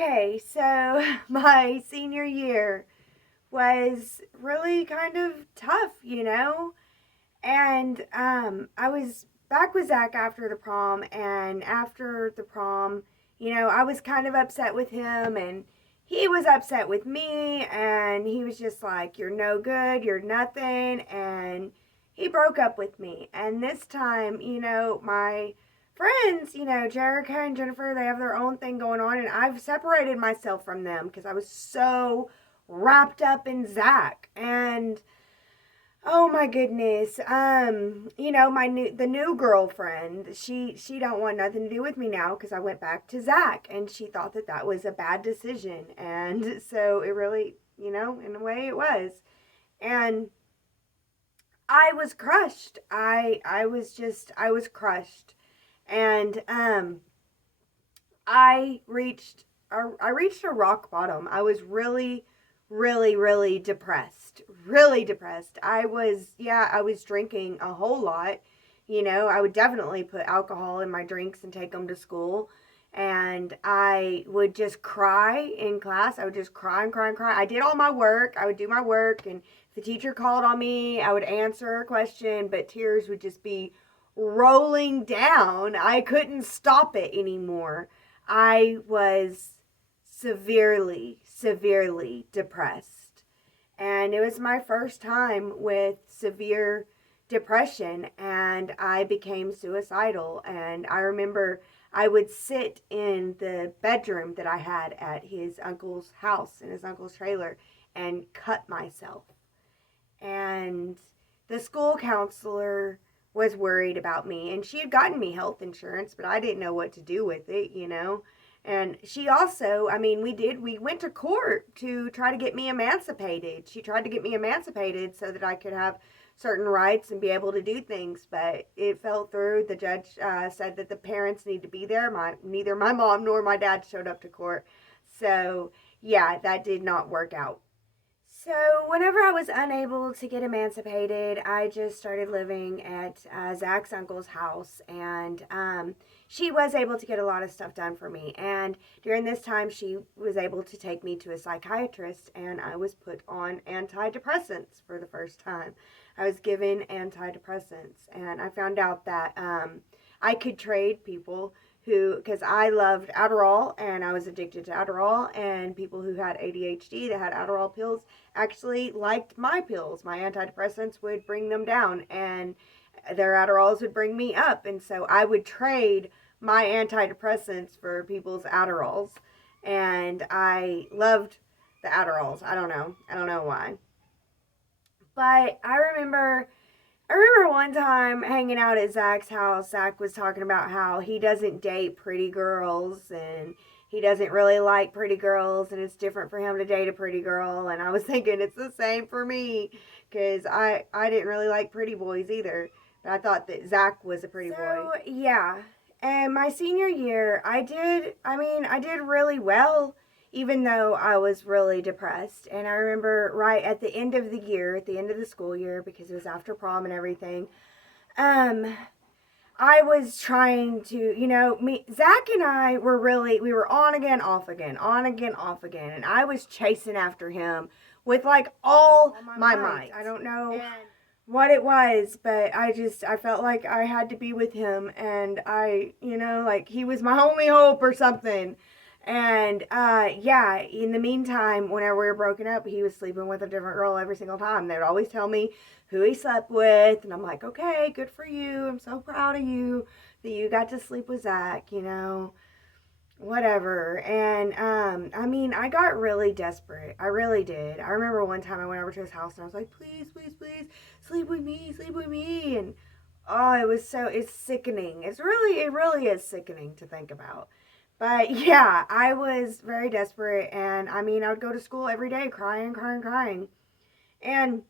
Okay, so my senior year was really kind of tough, And I was back with Zach after the prom, and after the prom, I was kind of upset with him, and he was upset with me, and he was just like, "You're no good, you're nothing," and he broke up with me. And this time, my friends, Jerica and Jennifer, they have their own thing going on, and I've separated myself from them because I was so wrapped up in Zach. And oh my goodness. The new girlfriend, she don't want nothing to do with me now because I went back to Zach, and she thought that that was a bad decision. And so it really, in a way it was. And I was crushed. I was crushed. And I reached I reached a rock bottom. I was really, really, really depressed. Really depressed. I was drinking a whole lot. I would definitely put alcohol in my drinks and take them to school. And I would just cry in class. I would just cry and cry and cry. I did all my work. I would do my work. And if the teacher called on me, I would answer a question, but tears would just be rolling down. I couldn't stop it anymore. I was severely, severely depressed. And it was my first time with severe depression, and I became suicidal. And I remember I would sit in the bedroom that I had at his uncle's house, in his uncle's trailer, and cut myself. And the school counselor was worried about me, and she had gotten me health insurance, but I didn't know what to do with it. And she also, we went to court to try to get me emancipated. She tried to get me emancipated so that I could have certain rights and be able to do things, but it fell through. The judge said that the parents need to be there. Neither my mom nor my dad showed up to court. So, yeah, that did not work out. So, whenever I was unable to get emancipated, I just started living at Zach's uncle's house, and she was able to get a lot of stuff done for me. And during this time, she was able to take me to a psychiatrist, and I was put on antidepressants for the first time. I was given antidepressants, and I found out that I could trade people because I loved Adderall and I was addicted to Adderall, and people who had ADHD that had Adderall pills actually liked my pills. My antidepressants would bring them down, and their Adderalls would bring me up. And so I would trade my antidepressants for people's Adderalls. And I loved the Adderalls. I don't know. I don't know why. But I remember one time hanging out at Zach's house. Zach was talking about how he doesn't date pretty girls, and he doesn't really like pretty girls, and it's different for him to date a pretty girl. And I was thinking it's the same for me, because I didn't really like pretty boys either. But I thought that Zach was a pretty boy. So, yeah. And my senior year, I did really well, even though I was really depressed. And I remember right at the end of the year, at the end of the school year, because it was after prom and everything, um, I was trying to, Zach and I we were on again, off again, on again, off again. And I was chasing after him with like all my might. I don't know what it was, but I felt like I had to be with him, and like he was my only hope or something. And yeah, in the meantime, whenever we were broken up, he was sleeping with a different girl every single time. They would always tell me who he slept with, and I'm like, okay, good for you. I'm so proud of you that you got to sleep with Zach, whatever. And I got really desperate. I really did. I remember one time I went over to his house and I was like, please, please, please, sleep with me, sleep with me. And oh, it's sickening. It really is sickening to think about. But yeah, I was very desperate, and I would go to school every day crying, crying, crying. And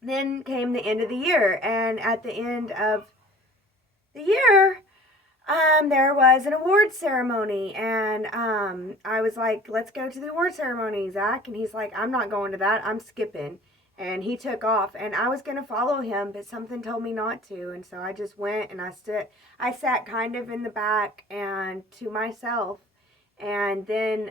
then came the end of the year, and at the end of the year, there was an award ceremony, and I was like, let's go to the award ceremony, Zach. And he's like, I'm not going to that, I'm skipping. And he took off, and I was going to follow him, but something told me not to. And so I just went, and I sat kind of in the back and to myself. And then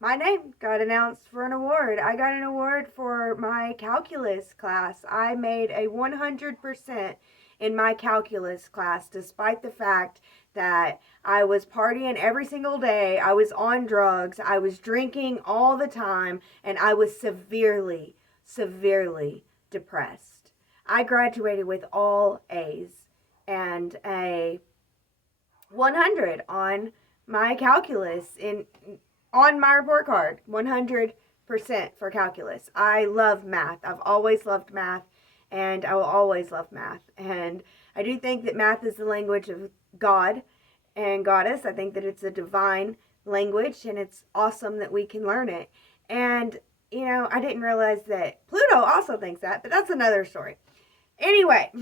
my name got announced for an award. I got an award for my calculus class. I made a 100% in my calculus class, despite the fact that I was partying every single day, I was on drugs, I was drinking all the time, and I was severely, severely depressed. I graduated with all A's and a 100 on my calculus on my report card. 100% for calculus. I love math. I've always loved math, and I will always love math. And I do think that math is the language of God and Goddess. I think that it's a divine language, and it's awesome that we can learn it. And, I didn't realize that Pluto also thinks that, but that's another story. Anyway,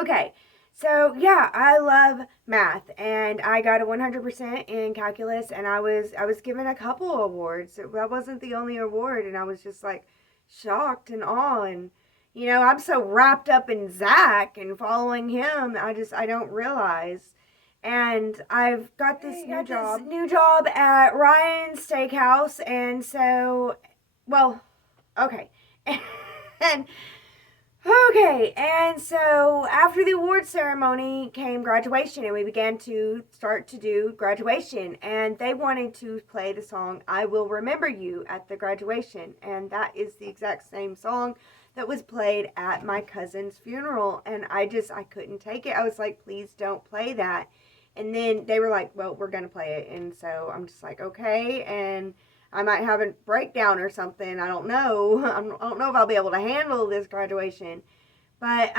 okay. So yeah, I love math, and I got a 100% in calculus, and I was given a couple awards. That wasn't the only award, and I was just like shocked and awe, and I'm so wrapped up in Zach and following him, I don't realize. And I've got this new job at Ryan's Steakhouse, and so, well, okay, and okay, and so after the award ceremony came graduation, and we began to start to do graduation, and they wanted to play the song I Will Remember You at the graduation, and that is the exact same song that was played at my cousin's funeral, and I couldn't take it. I was like, please don't play that. And then they were like, well, we're going to play it, and so I'm just like, okay, and I might have a breakdown or something. I don't know. I don't know if I'll be able to handle this graduation. But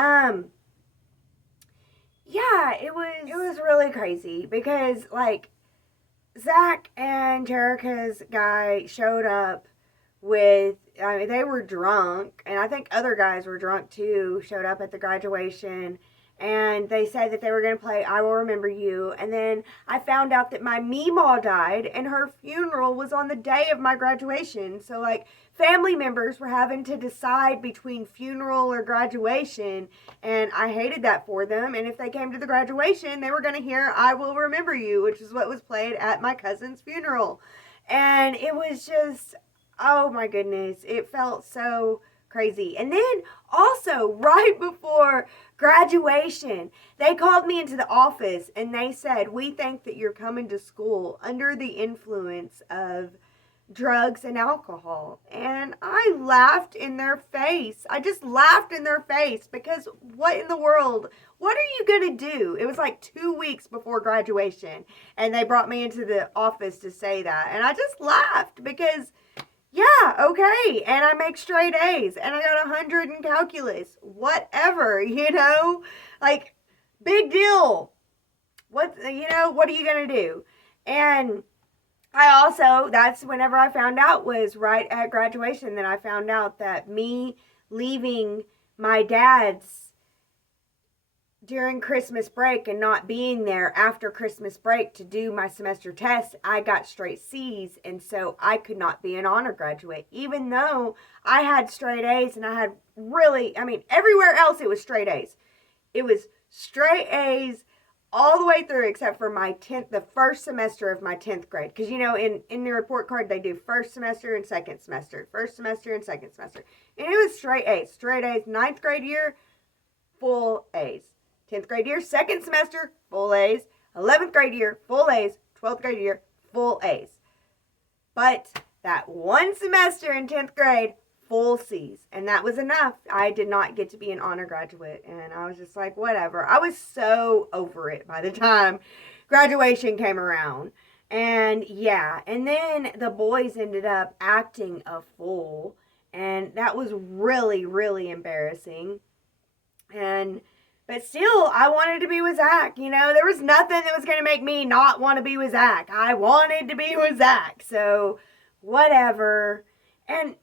yeah, it was really crazy because like Zach and Jerica's guy showed up with, I mean, they were drunk, and I think other guys were drunk too, showed up at the graduation, and they said that they were going to play I Will Remember You. And then I found out that my Meemaw died, and her funeral was on the day of my graduation. So, like, family members were having to decide between funeral or graduation, and I hated that for them. And if they came to the graduation, they were going to hear I Will Remember You, which is what was played at my cousin's funeral. And it was just, oh my goodness, it felt so crazy. And then also, right before graduation, they called me into the office and they said, we think that you're coming to school under the influence of drugs and alcohol. And I laughed in their face. I just laughed in their face because what in the world? What are you going to do? It was like 2 weeks before graduation, and they brought me into the office to say that. And I just laughed because, yeah, okay, and I make straight A's, and I got 100 in calculus. Whatever, like, big deal. What are you going to do? And that's whenever I found out, was right at graduation, that I found out that me leaving my dad's during Christmas break and not being there after Christmas break to do my semester test, I got straight C's, and so I could not be an honor graduate, even though I had straight A's, and I had everywhere else it was straight A's. It was straight A's all the way through, except for the first semester of my 10th grade. Because, in the report card, they do first semester and second semester. First semester and second semester. And it was straight A's. Straight A's. 9th grade year, full A's. 10th grade year, second semester, full A's. 11th grade year, full A's. 12th grade year, full A's. But that one semester in 10th grade, full C's. And that was enough. I did not get to be an honor graduate. And I was just like, whatever. I was so over it by the time graduation came around. And yeah, and then the boys ended up acting a fool. And that was really, really embarrassing. But still, I wanted to be with Zach. There was nothing that was going to make me not want to be with Zach. I wanted to be with Zach. So, whatever. And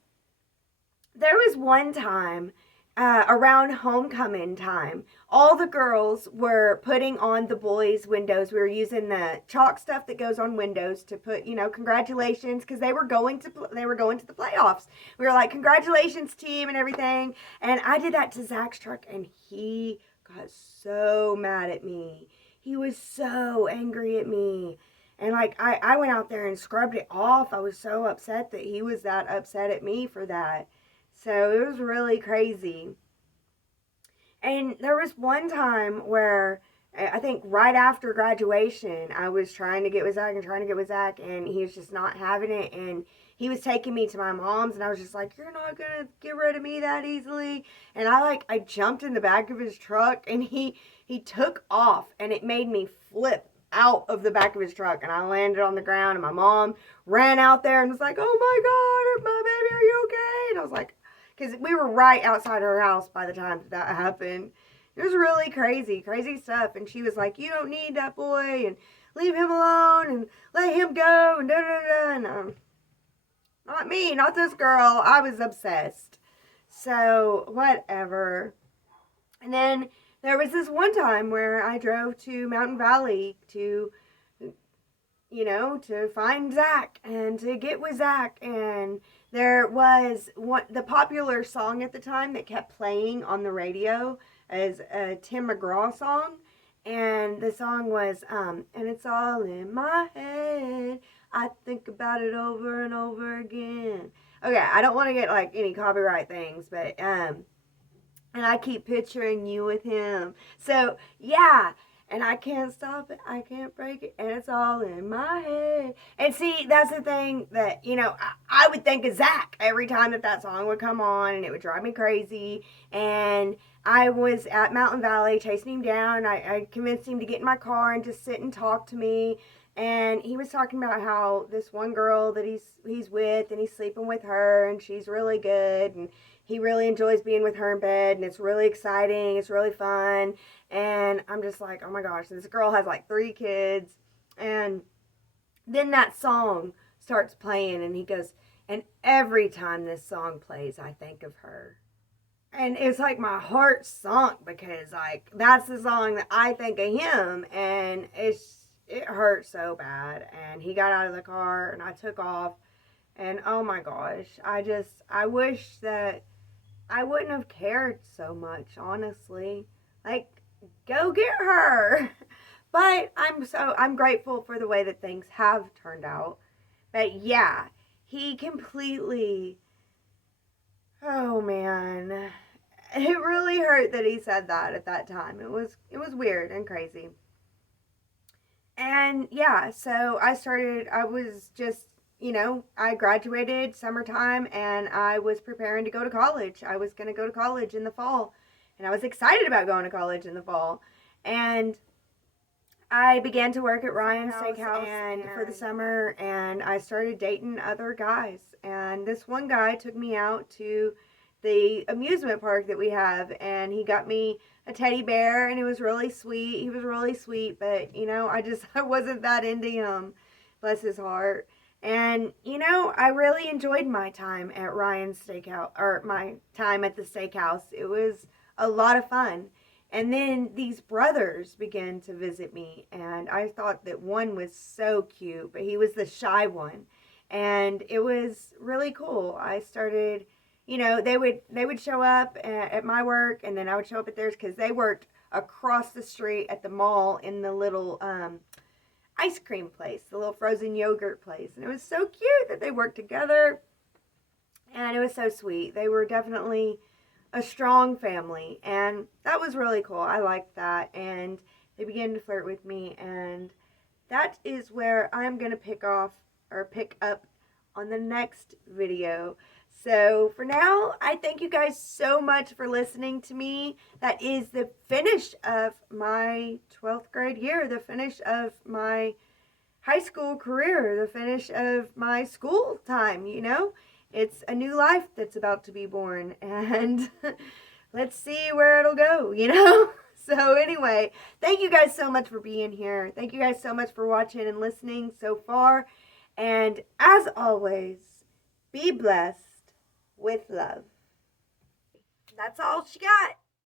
there was one time around homecoming time, all the girls were putting on the boys' windows. We were using the chalk stuff that goes on windows to put, congratulations, because they were going to the playoffs. We were like, congratulations, team, and everything. And I did that to Zach's truck, and he got so mad at me. he was so angry at me. And like I went out there and scrubbed it off. I was so upset that he was that upset at me for that. So it was really crazy. And there was one time where I think right after graduation, I was trying to get with Zach and trying to get with Zach, and he was just not having it. And he was taking me to my mom's, and I was just like, "You're not gonna get rid of me that easily." And I jumped in the back of his truck, and he took off, and it made me flip out of the back of his truck, and I landed on the ground. And my mom ran out there and was like, "Oh my God, my baby, are you okay?" And I was like, because we were right outside her house by the time that happened. It was really crazy, crazy stuff. And she was like, "You don't need that boy, and leave him alone, and let him go, and da da da." And not me, not this girl. I was obsessed. So whatever. And then there was this one time where I drove to Mountain Valley to, to find Zach and to get with Zach. And there was the popular song at the time that kept playing on the radio as a Tim McGraw song. And the song was, and it's all in my head. I think about it over and over again. Okay, I don't want to get like any copyright things, but and I keep picturing you with him. So yeah, and I can't stop it, I can't break it, and it's all in my head. And see, that's the thing that, I would think of Zach every time that song would come on, and it would drive me crazy. And I was at Mountain Valley chasing him down. I convinced him to get in my car and just sit and talk to me. And he was talking about how this one girl that he's with, and he's sleeping with her, and she's really good, and he really enjoys being with her in bed, and it's really exciting, it's really fun. And I'm just like, oh my gosh, this girl has like 3 kids. And then that song starts playing, and he goes, "And every time this song plays, I think of her." And it's like my heart sunk, because like that's the song that I think of him, and it hurt so bad. And he got out of the car, and I took off, and oh my gosh, I wish that I wouldn't have cared so much, honestly. Like, go get her. But I'm grateful for the way that things have turned out. But yeah, he completely, oh man, it really hurt that he said that at that time. It was weird and crazy. And yeah, so I was just, I graduated summertime, and I was preparing to go to college. I was going to go to college in the fall, and I was excited about going to college in the fall. And I began to work at Ryan's Steakhouse and for the summer, and I started dating other guys. And this one guy took me out to the amusement park that we have, and he got me a teddy bear, and it was really sweet. He was really sweet, but I wasn't that into him. Bless his heart. And I really enjoyed my time at Ryan's Steakhouse, or my time at the steakhouse. It was a lot of fun. And then these brothers began to visit me, and I thought that one was so cute, but he was the shy one. And it was really cool. I started, they would show up at my work, and then I would show up at theirs, because they worked across the street at the mall in the little ice cream place, the little frozen yogurt place. And it was so cute that they worked together, and it was so sweet. They were definitely a strong family, and that was really cool. I liked that. And they began to flirt with me, and that is where I'm going to pick up on the next video. So for now, I thank you guys so much for listening to me. That is the finish of my 12th grade year, the finish of my high school career, the finish of my school time, It's a new life that's about to be born, and let's see where it'll go, So anyway, thank you guys so much for being here. Thank you guys so much for watching and listening so far. And as always, be blessed with love. That's all she got.